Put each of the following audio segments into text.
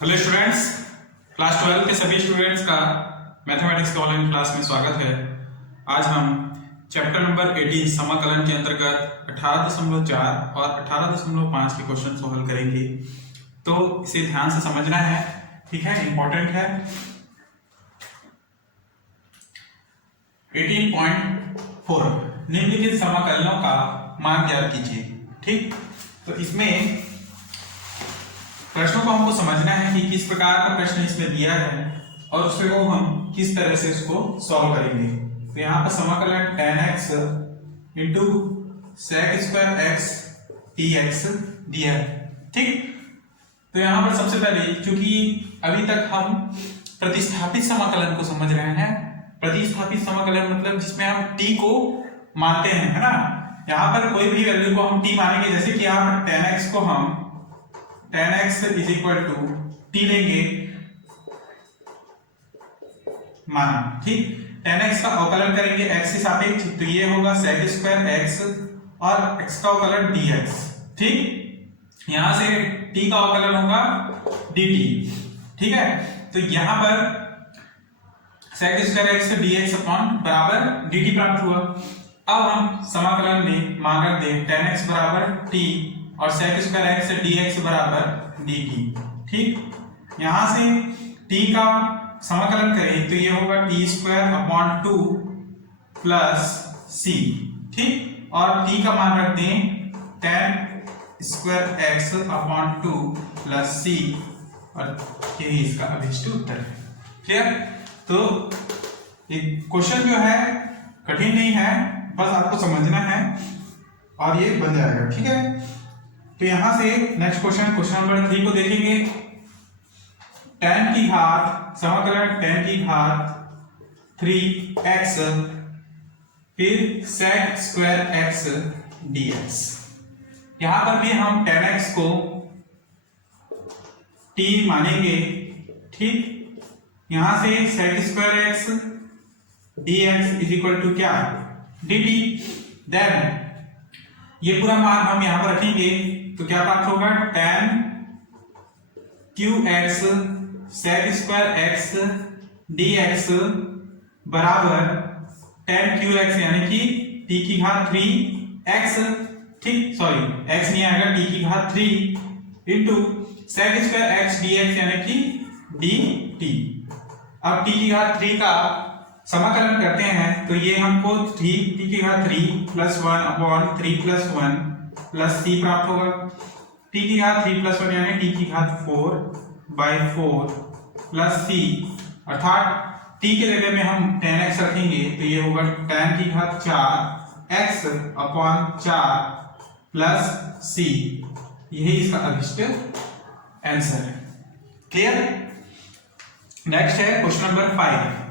Hello students, class 12 के सभी students का मैथमेटिक्स के ऑनलाइन क्लास में स्वागत है। आज हम चैप्टर नंबर 18 समाकलन के अंतर्गत 18.4 और 18.5 के क्वेश्चन सॉल्व करेंगे। तो इसे ध्यान से समझना है, ठीक है, इंपॉर्टेंट है। 18.4 निम्नलिखित समाकलनों का मान ज्ञात कीजिए। ठीक, तो इसमें प्रश्नों को हमको समझना है कि किस प्रकार का प्रश्न इसमें दिया है और उसको हम किस तरह से उसको सॉल्व करेंगे। तो यहाँ पर समाकलन tan x into sec square x dx दिया है। ठीक, तो यहाँ पर सबसे पहले, क्योंकि अभी तक हम प्रतिस्थापित समाकलन को समझ रहे हैं। प्रतिस्थापित समाकलन मतलब जिसमें हम t को मानते हैं, है ना। यहाँ पर कोई भी वैल्यू को हम t मानेंगे, जैसे कि यहाँ पर tan x को हम tan x is equal to t लेंगे माना। ठीक, tan x का अवकलन करेंगे x के सापेक्ष, तो ये होगा sec स्क्वायर x और x का अवकलन dx। ठीक, यहां से t का अवकलन होगा dt। ठीक है, तो यहां पर sec square x dx upon बराबर dt प्राप्त हुआ। अब हम समाकलन में मान रख दें tan x बराबर t और sec स्क्वायर x dx बराबर dt। ठीक, यहां से t का समाकलन करें तो ये होगा t square upon 2 plus c। ठीक, और t का मान रख दें tan square x upon 2 plus c, और यही इसका अभिष्ट उत्तर है। क्लियर? तो ये क्वेश्चन जो है कठिन नहीं है, बस आपको समझना है और ये बन जाएगा। ठीक है, तो यहां से नेक्स्ट क्वेश्चन नंबर 3 को देखेंगे। tan की घात समाकलन tan की घात 3x फिर sec स्क्वायर x dx। यहां पर भी हम tan x को t मानेंगे। ठीक, यहां से sec square x dx is equal to क्या, dt। देन ये पूरा मान हम यहां पर रखेंगे तो क्या प्राप्त होगा, tan qx sec square x dx बराबर tan qx यानी कि t की घात 3x। ठीक, सॉरी x नहीं आएगा, t की घात 3 into sec square x dx यानी कि dt। अब t की घात 3 का समाकलन करते हैं तो ये हमको 3 t की घात 3 plus 1 upon 3 plus 1 plus c प्राप्त होगा। t की घात 3 प्लस 1 यानी t की घात 4/4 प्लस c, अर्थात t के जगह में हम tan x रखेंगे तो ये होगा tan की घात 4x अपॉन 4 प्लस c। यही इसका अभिष्ट आंसर है। क्लियर? नेक्स्ट है क्वेश्चन नंबर 5।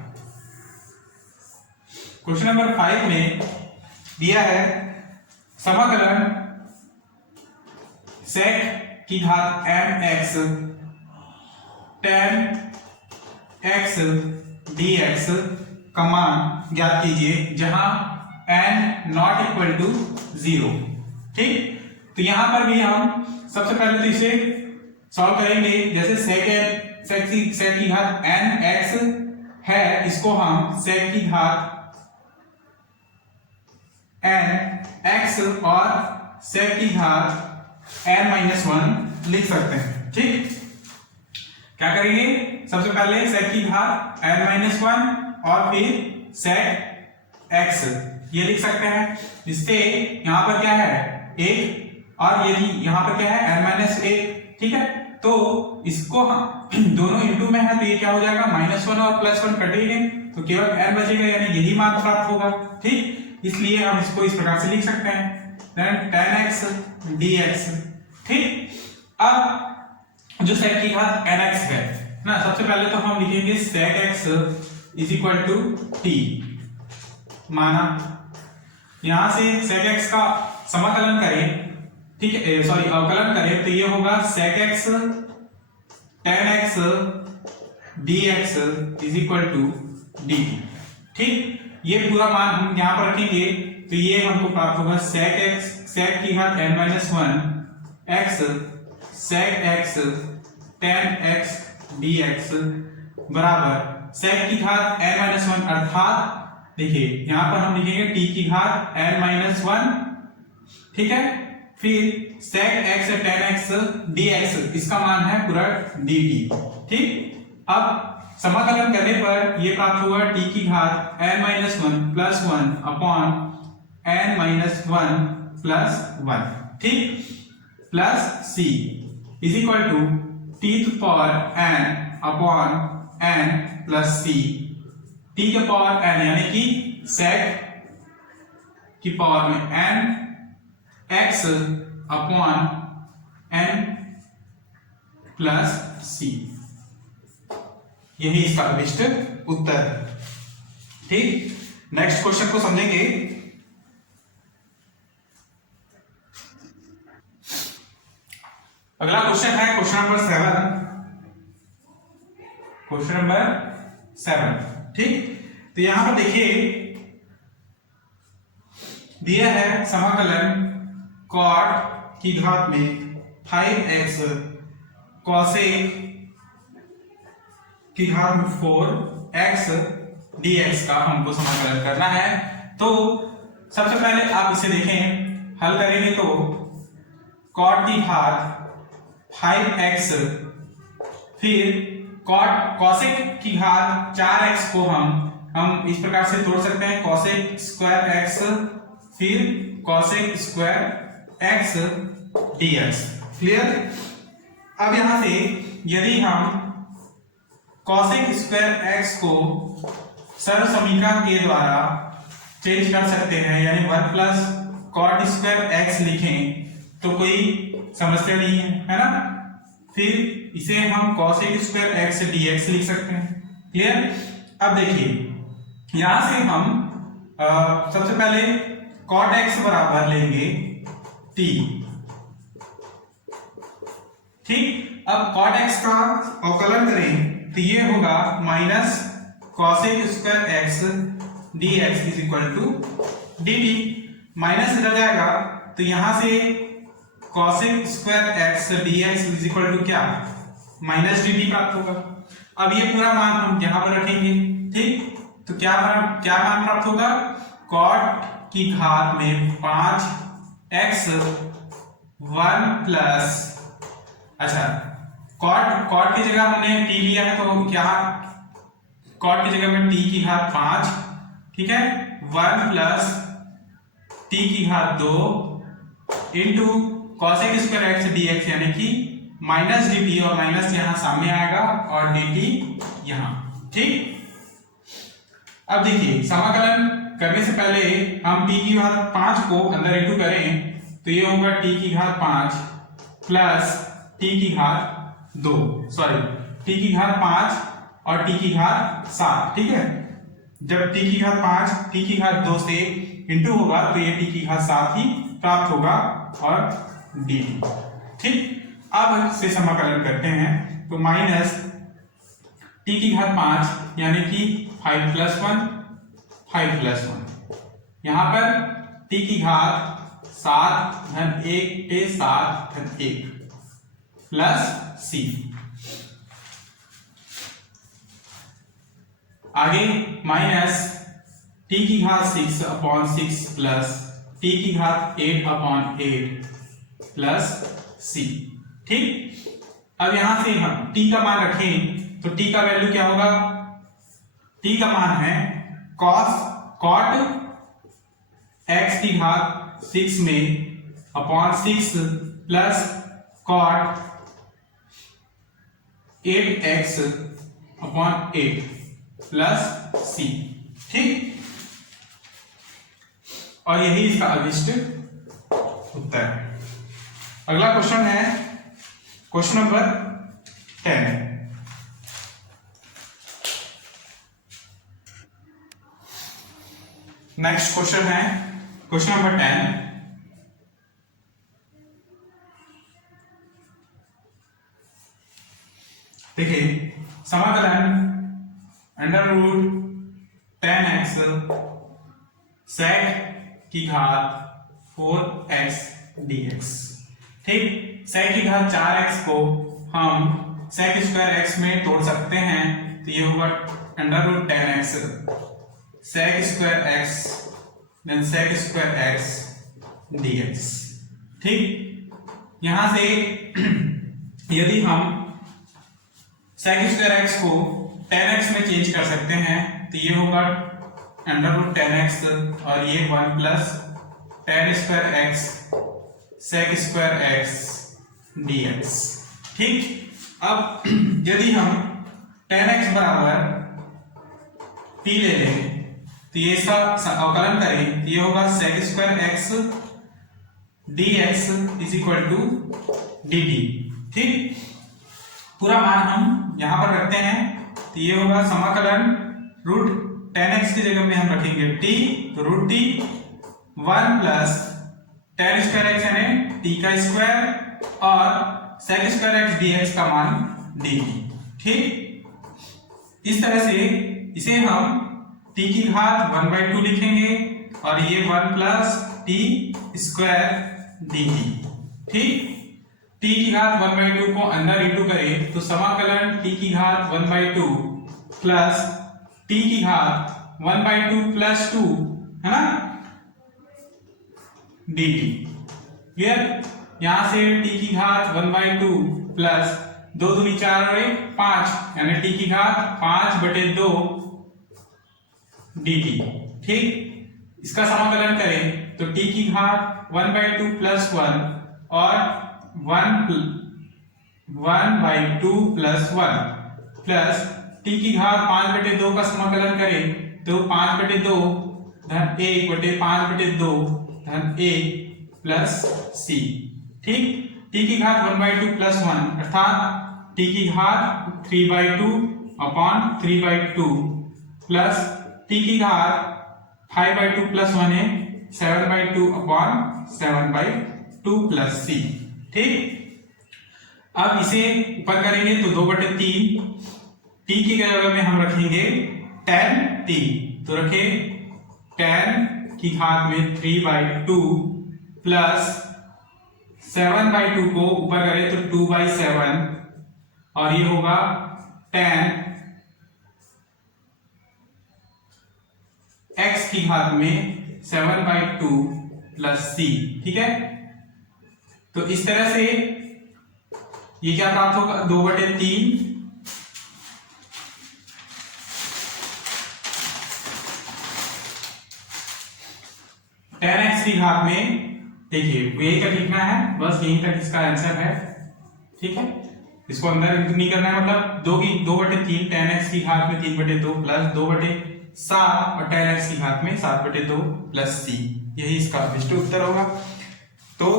क्वेश्चन नंबर 5 में दिया है समाकलन sec की घात mx tan x dx का मान ज्ञात कीजिए जहां n नॉट इक्वल टू 0। ठीक, तो यहां पर भी हम सबसे पहले तो इसे सॉल्व करेंगे। जैसे sec की घात nx है, इसको हम sec की घात n x और sec की घात n-1 लिख सकते हैं। ठीक, क्या करेंगे, सबसे पहले sec की घात n-1 और फिर sec x ये लिख सकते हैं। इससे यहां पर क्या है 1 और यदि यहां पर क्या है n-1। ठीक है, तो इसको हम दोनों इंटू में है तो ये क्या हो जाएगा, -1 और +1 कटेंगे तो केवल n बचेगा, यानी यही मान प्राप्त होगा। ठीक, इसलिए हम इसको इस प्रकार से लिख सकते हैं tan x dx। ठीक, अब जो sec की घात nx है ना, सबसे पहले तो हम लिखेंगे sec x is equal to t माना। यहां से sec x का समाकलन करें, ठीक है, सॉरी अवकलन करें तो ये होगा sec x tan x dx is equal to dt। ठीक, ये पूरा मान हम यहां पर रखेंगे तो ये हमको प्राप्त होगा sec की घात n-1 x sec x 10x dx बराबर sec की घात n-1 अर्थात देखिए यहां पर हम लिखेंगे t की घात n-1, ठीक है। फिर sec x 10x dx इसका मान है पूरा dt, ठीक। अब समाकलन करने पर ये प्राप्त होगा t की घात n-1 plus 1 upon n-1 plus 1, ठीक, plus c is equal to t to power n upon n plus c, t के पावर n यानी कि sec की पावर में n x upon n plus c, यही इसका अभिष्ट उत्तर है, ठीक। नेक्स्ट क्वेश्चन को समझेंगे। अगला क्वेश्चन है क्वेश्चन नंबर 7, ठीक। तो यहां पर देखिए दिया है समाकलन cot की घात में 5x cosec की घात में 4x dx का हमको समाकलन करना है। तो सबसे पहले आप इसे देखें, हल करेंगे तो cot की घात 5x, फिर cosec की घात 4x को हम इस प्रकार से तोड़ सकते हैं, cosec स्क्वायर x फिर cosec square x dx, clear. अब यहां से यदि हम cosec स्क्वायर x को सर्व समीकरण के द्वारा चेंज कर सकते हैं, यानी 1 प्लस cot स्क्वायर x लिखें तो कोई समस्या नहीं है ना। फिर इसे हम cosec स्क्वायर x dx लिख सकते हैं, क्लियर। अब देखिए यहां से हम सबसे पहले cot x बराबर लेंगे t, ठीक। अब cot x का अवकलन करें तो ये होगा minus cosec square x dx is equal to dt, minus इधर जाएगा तो यहां से cosec square x dx is equal to क्या, माइनस dt प्राप्त होगा। अब ये पूरा मान हम यहां पर रखेंगे, ठीक। तो क्या मान प्राप्त होगा, cot की घात में 5x 1 प्लस, अच्छा cot की जगह हमने t लिया है तो क्या cot की जगह में t की घात 5, ठीक है, 1 प्लस t की घात 2 into cosec square x dx यानी कि माइनस dt, और माइनस यहां सामने आएगा और dt यहां, ठीक। अब देखिए समाकलन करने से पहले हम t की घात 5 को अंदर इंटू करें तो ये होगा t की घात 5 प्लस t की घात 2, सॉरी t की घात 5 और t की घात 7, ठीक है। जब t की घात 5 t की घात 2 से इंटू होगा तो ये t की घात 7 ही प्राप्त होगा और dt, ठीक। अब से समाकलन करते हैं तो माइनस t की घात 5 यानी कि 5 प्लस 1 यहां पर t की घात 7 धन 1 पे 7 धन 1 प्लस c, आगे माइनस t की घात 6 अपॉन 6 प्लस t की घात 8 अपॉन 8 प्लस c, ठीक। अब यहां से हम t का मान रखें तो t का वैल्यू क्या होगा, t का मान है cot x की घात 6 में upon 6 plus cot 8x upon 8 plus c, ठीक। और यही इसका अभिष्ट उत्तर है। अगला क्वेश्चन है क्वेश्चन नंबर 10। नेक्स्ट क्वेश्चन है क्वेश्चन नंबर 10। देखिए समाकलन अंडर रूट 10x sec की घात 4x dx, ठीक। sec की घात 4x को हम sec स्क्वायर x में तोड़ सकते हैं तो ये होगा under root 10x sec square x then sec square x dx। ठीक, यहां से यदि हम sec स्क्वायर x को 10x में चेंज कर सकते हैं तो ये होगा अंडर रूट 10x और ये 1 plus 10 square x sec square x dx। ठीक, अब यदि हम 10x बराबर t ले लेंगे तो ये इसका अवकलन करें तो ये होगा sec square x dx is equal to dt। ठीक, पूरा मान हम यहां पर रखते हैं तो ये होगा समाकलन रूट 10x की जगह में हम रखेंगे t, तो root t 1 plus 10 square x यानी t का स्क्वायर और sec स्क्वायर x dx का मान dt। ठीक, इस तरह से इसे हम t की घात 1/2 लिखेंगे और ये 1 प्लस t स्क्वायर dt। ठीक, t की घात 1/2 को अंदर इंटू करें तो समाकलन t की घात 1/2 प्लस t की घात 1/2 प्लस 2 है ना dt। क्लियर, यहां से t की घात 1/2 प्लस 2 दूनी 4 और 1 5 यानी t की घात 5/2 dt। ठीक, इसका समाकलन करें तो t की घात 1/2 प्लस 1 और 1/2 प्लस 1 प्लस t की घात 5/2 का समाकलन करें तो 5/2 धन 1/5/2 धन 1 प्लस c। ठीक, t की घात 1/2 प्लस 1 अर्थात t की घात 3/2 अपॉन 3/2 प्लस t की घात 5/2 प्लस 1 है 7/2 अपॉन 7/2 प्लस c। ठीक, अब इसे ऊपर करेंगे तो 2/3 t की जगह में हम रखेंगे tan t, तो रखे tan की घात में 3/2 प्लस 7/2 को ऊपर करें तो 2/7 और ये होगा tan x की घात में 7/2 प्लस c। ठीक है, तो इस तरह से ये क्या प्राप्त होगा 2/3 tan x की घात में, देखिए यही तक लिखना है, बस यहीं तक इसका आंसर है। ठीक है, इसको अंदर नहीं करना है, मतलब 2/3 tan x की घात में 3/2 प्लस 2/7 और tan x की घात में 7/2 प्लस c, यही इसका अभिष्ट उत्तर होगा। तो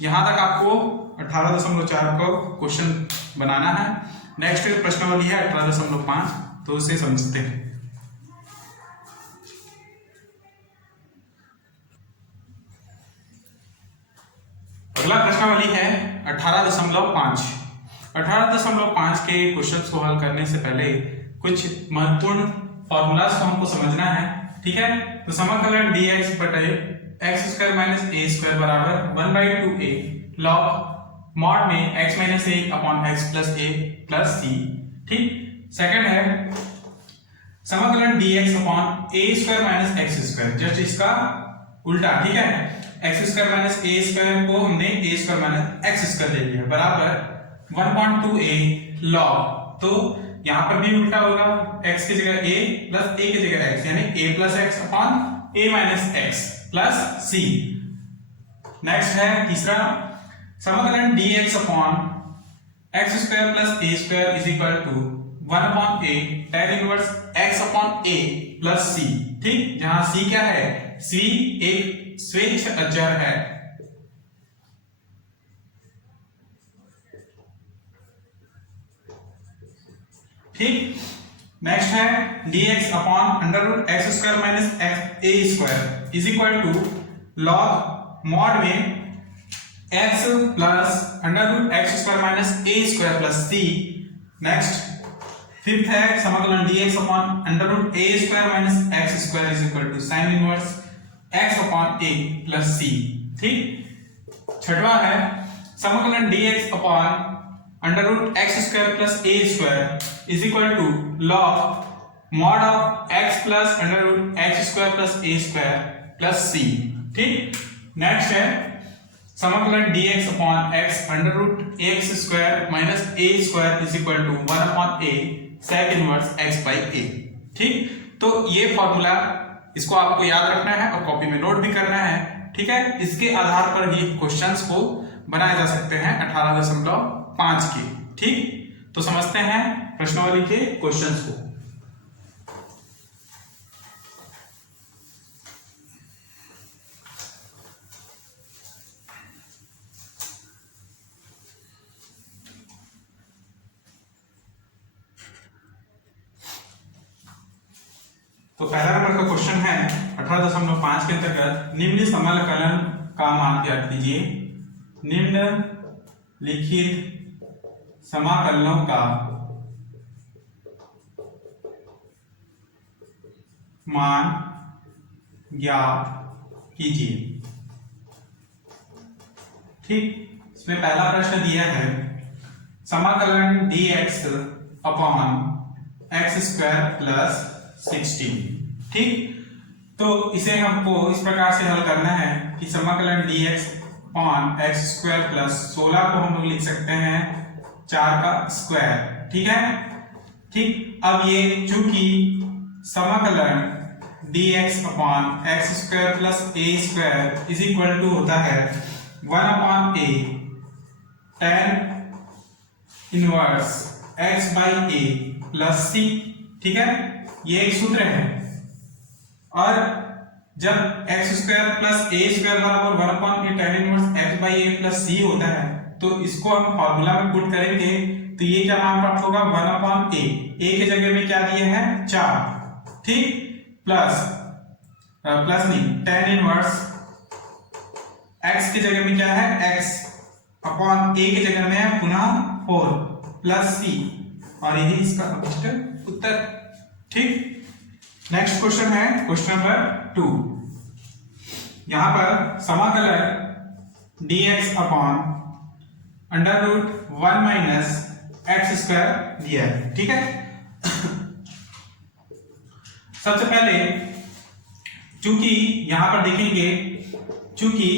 यहां तक आपको 18.4 का क्वेश्चन बनाना है। नेक्स्ट प्रश्नावली है 18.5, तो उसे समझते हैं। अगला प्रश्नावली है 18.5। 18.5 के क्वेश्चंस को हल करने से पहले कुछ महत्वपूर्ण फॉर्मूलाज को हमको समझना है। ठीक है, तो समाकलन dx बटे x square minus a square बराबर 1/2a log मॉड में x minus a upon x plus a plus c। ठीक, सेकंड है समाकलन dx upon a square minus x square, just इसका उल्टा। ठीक है, x square minus a square को हमने a square minus x square ले लिया बराबर 1/2a log, तो यहां पर भी उल्टा होगा, x की जगह a प्लस a की जगह x यानी a plus x upon a minus x plus c। Next है तीसरा समाकलन dx upon x square plus a square is equal to 1 upon a tan inverse x upon a plus c। ठीक, जहां c क्या है, c एक स्वेच्छ अचर है। ठीक, नेक्स्ट है dx upon under root x square minus a square is equal to log mod में x plus under root x square minus a square plus c। Next fifth है समाकलन dx upon under root a square minus x square is equal to sine inverse x upon a plus c। ठीक, छठवां है समाकलन dx upon under root x square plus a square is equal to log mod of x plus under root x square plus a square plus c. ठीक, next है समाकलन dx upon x under root x square minus a square is equal to 1 upon a sec inverse x by a। ठीक, तो ये formula इसको आपको याद रखना है और कॉपी में नोट भी करना है। ठीक है, इसके आधार पर ये क्वेश्चंस को बनाए जा सकते हैं 18.5 के। ठीक, तो समझते हैं प्रश्नावली के क्वेश्चंस को। तो पहला नंबर का क्वेश्चन है 18.5 के अंतर्गत निम्न समाकलन का मान ज्ञात कीजिए। निम्न लिखित समाकलनों का मान ज्ञात कीजिए। ठीक, इसमें पहला प्रश्न दिया है समाकलन dx upon x square plus 16। ठीक, तो इसे हमको इस प्रकार से हल करना है कि समाकलन dx upon x square plus 16 को हम लोग लिख सकते हैं 4 का स्क्वायर। ठीक है, ठीक, अब ये चूंकि समाकलन dx upon x square plus a square is equal to होता है 1 upon a tan inverse x by a plus c। ठीक है, ये एक सूत्र है और जब x square plus a square बराबर 1 upon a tan inverse x by a plus c होता है, तो इसको हम फॉर्मूला में पुट करेंगे तो ये क्या मान प्राप्त होगा 1 अपॉन a के जगह में क्या दिए हैं 4। ठीक, प्लस नहीं tan इनवर्स x की जगह में क्या है x अपॉन a की जगह में है पुनः 4 प्लस c और यही इसका अभिष्ट उत्तर। ठीक, नेक्स्ट क्वेश्चन है क्वेश्चन नंबर 2। यहां पर समाकलन dx upon under root 1 minus x square दिया है। ठीक है, सबसे पहले चूंकि यहां पर देखेंगे चूंकि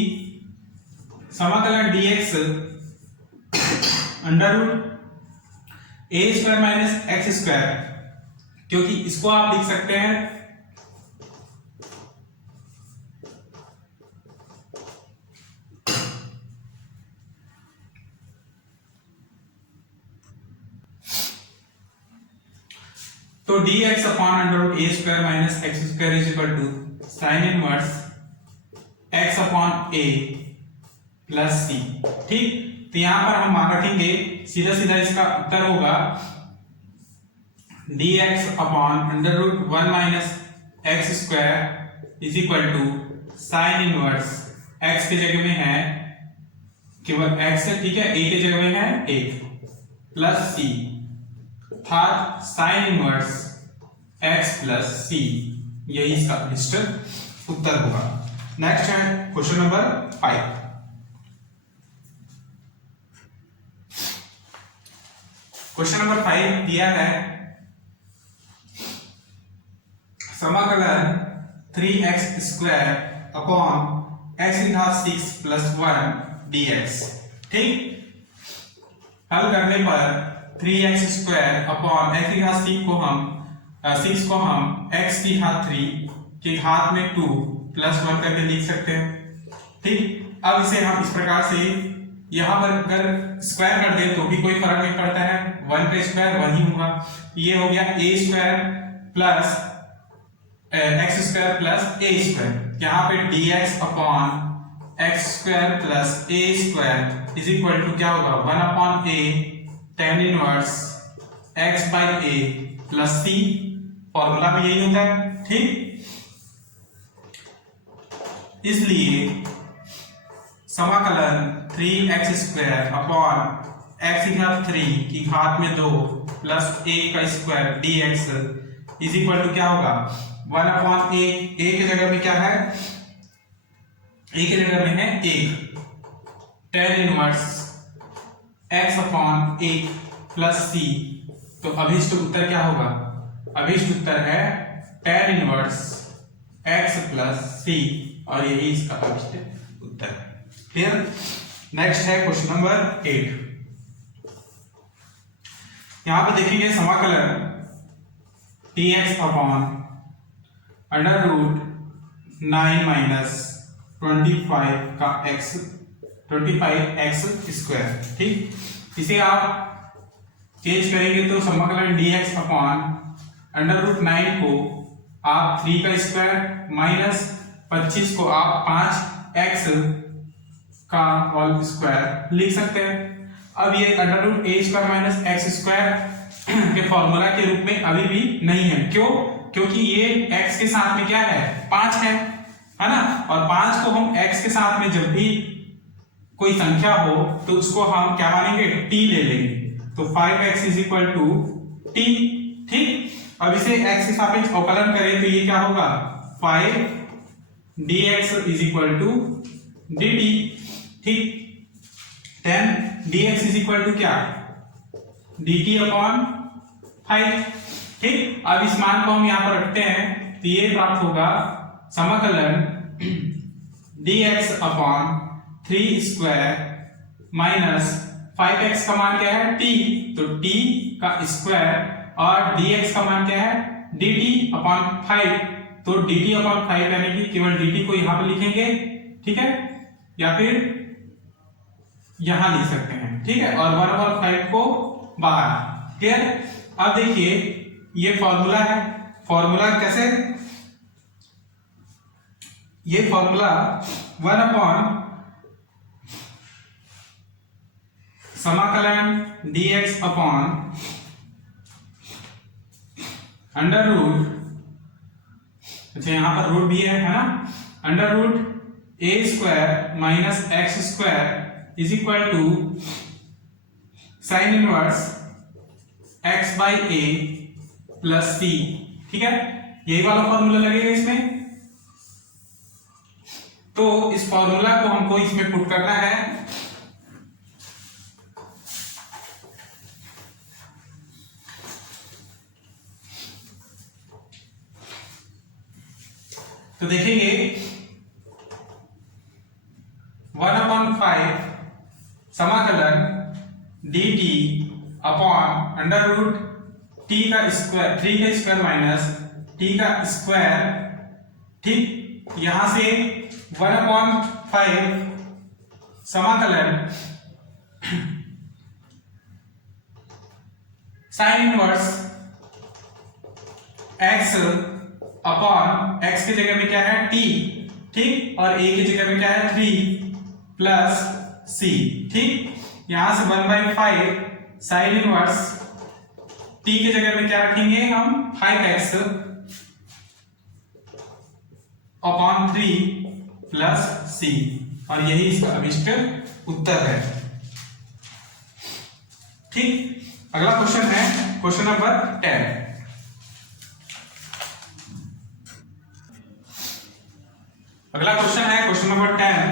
समाकलन dx under root a square minus x square, क्योंकि इसको आप लिख सकते हैं तो dx upon under root a square minus x square is equal to sine inverse x upon a plus c। ठीक, तो यहां पर हम मान रखेंगे सीधा सीधा इसका उत्तर होगा dx upon under root 1 minus x square is equal to sine inverse x के जगह में है केवल x है। ठीक है, a के जगह में है 1 प्लस c अर्थात sign inverse x plus c, यही इसका अभिष्ट उत्तर होगा। नेक्स्ट है क्वेश्चन नंबर 5। क्वेश्चन नंबर 5 दिया है समाकलन 3x स्क्वायर अपॉन x की घात 6 प्लस 1 dx। ठीक, हल करने पर 3x स्क्वायर अपॉन x की घात 6 को हम x की घात 3 के घात में 2 प्लस 1 करके लिख सकते हैं। ठीक, अब इसे हम इस प्रकार से यहां पर अगर स्क्वायर कर दें तो भी कोई फर्क नहीं पड़ता है, 1 का स्क्वायर 1 ही होगा। ये हो गया a square plus x square plus a square. यहाँ पे dx upon x square plus a square is equal to क्या होगा 1 upon a tan inverse x by a plus c। Formula में यही होता है। ठीक, इसलिए समाकलन 3x स्क्वायर अपॉन x की घात 3 की घात में 2 प्लस a का square dx is equal to क्या होगा 1 अपॉन a की जगह में क्या है a की जगह में है 1 tan inverse x upon a plus c। तो अभिष्ट उत्तर क्या होगा? अभिष्ट उत्तर है tan inverse x plus c और यही इसका अभिष्ट उत्तर है। क्लियर? नेक्स्ट है क्वेश्चन नंबर 8। यहां पे देखेंगे समाकलन dx upon under root 9 minus 25 का x 25x स्क्वायर। ठीक, इसे आप चेंज करेंगे तो समाकलन dx अपॉन अंडर रूट 9 को आप 3 का स्क्वायर माइनस 25 को आप 5x का होल स्क्वायर लिख सकते हैं। अब ये under root a square minus x square के फॉर्मूला के रूप में अभी भी नहीं है। क्यों? क्योंकि ये x के साथ में क्या है? 5 है ना, और 5 को हम x के साथ में जब भी कोई संख्या हो तो उसको हम क्या मानेंगे? t ले लेंगे। तो 5x is equal to t। ठीक, अब इसे x के सापेक्ष अवकलन करें तो ये क्या होगा? 5 dx is equal to dt। ठीक, then dx is equal to क्या? dt upon 5। ठीक, अब इस मान को हम यहां पर रखते हैं तो ये प्राप्त होगा समाकलन dx upon 3 square minus 5x का मान क्या है? t, तो t का स्क्वायर और dx का मान क्या है? dt upon 5। तो dt अपॉन 5 यानी कि केवल dt को यहां पे लिखेंगे, ठीक है, या फिर यहां लिख सकते हैं। ठीक है, और 1/5 को बाहर। क्लियर? अब देखिए ये फॉर्मूला है। फॉर्मूला कैसे? ये फॉर्मूला 1 अपॉन समाकलन dx अपॉन अंडर रूट, अच्छा यहां पर रूट भी है ना, under root a square minus x square is equal to sine inverse x by a plus c। ठीक है, यही वाला फॉर्मूला लगेगा इसमें। तो इस फॉर्मूला को हमको इसमें पुट करना है। तो देखेंगे 1/5 समाकलन dt upon under root t का स्क्वायर 3 का स्क्वायर माइनस t का स्क्वायर। ठीक, यहां से 1/5 समाकलन sine inverse x upon x की जगह में क्या है? t। ठीक, और a की जगह में क्या है? 3 प्लस c। ठीक, यहां से 1/5 साइन इनवर्स t की जगह में क्या रखेंगे हम? 5x अपॉन 3 प्लस c, और यही इसका अभिष्ट उत्तर है। ठीक, अगला क्वेश्चन है क्वेश्चन नंबर 10। अगला क्वेश्चन है क्वेश्चन नंबर 10।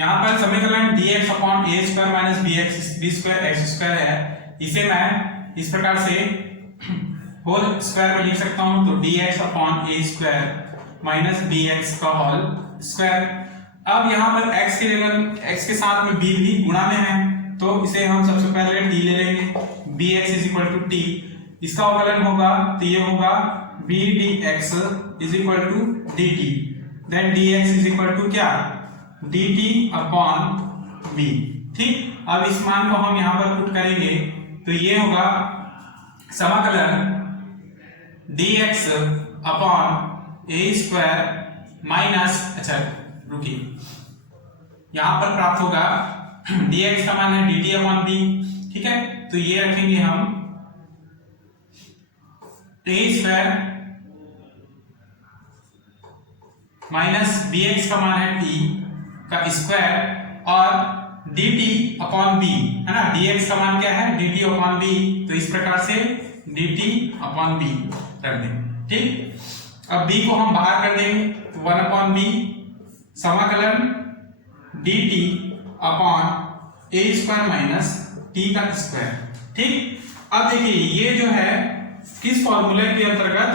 यहां पर समीकरण dx upon a square minus b square x square है। इसे मैं इस प्रकार से होल स्क्वायर में लिख सकता हूं, तो dx upon a square minus bx का होल स्क्वायर। अब यहां पर x की जगह x के साथ में b भी गुणा में है, तो इसे हम सबसे पहले t ले लेंगे। bx is equal to t, इसका अवकलन होगा तो ये होगा b dx is equal to dt। Then dx is equal to क्या? dt upon b। ठीक, अब इस मान को हम यहां पर पुट करेंगे तो ये होगा समाकलन dx upon a square minus, अच्छा रुकिए, यहां पर प्राप्त होगा dx का मान है dt अपॉन b। ठीक है, तो ये रखेंगे हम a स्क्वायर माइनस bx का मान है t का स्क्वायर और dt अपॉन b, है ना। dx का मान क्या है? dt अपॉन b, तो इस प्रकार से dt अपॉन b रख देंगे। ठीक, अब b को हम बाहर कर देंगे तो 1 अपॉन b समाकलन dt upon a square minus T का स्क्वायर। ठीक, अब देखिए ये जो है किस फॉर्मूले के अंतर्गत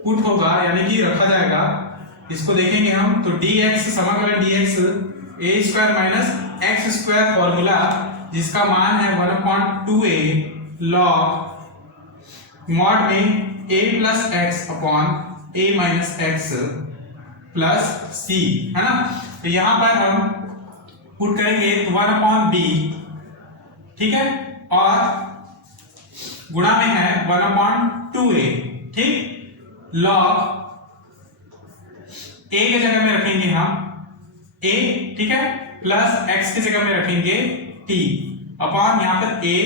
पुट होगा यानी कि रखा जाएगा, इसको देखेंगे हम। तो dx समाकलन dx a square minus x square formula जिसका मान है 1/2a log मॉड में a plus x upon a minus x plus c, है ना। तो यहां पर हम पुट करेंगे 1/b, ठीक है, और गुणा में है 1/2a, ठीक। log a के जगह में रखेंगे हम a, ठीक है, प्लस x की जगह में रखेंगे t अपॉन यहां पर a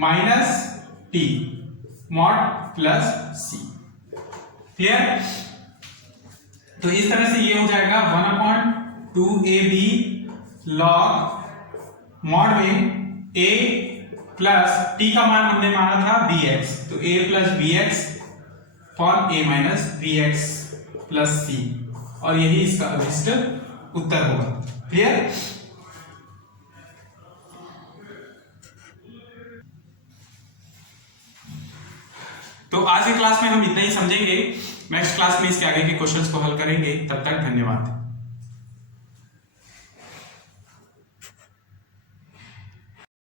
minus t mod plus c। Clear? तो इस तरह से ये हो जाएगा 1/2ab log मॉड में a प्लस t का मान हमने माना था bx, तो a plus bx for a minus bx plus c, और यही इसका अभिष्ट उत्तर होगा। क्लियर? तो आज की क्लास में हम इतना ही समझेंगे, नेक्स्ट क्लास में इसके आगे के क्वेश्चंस को हल करेंगे। तब तक धन्यवाद।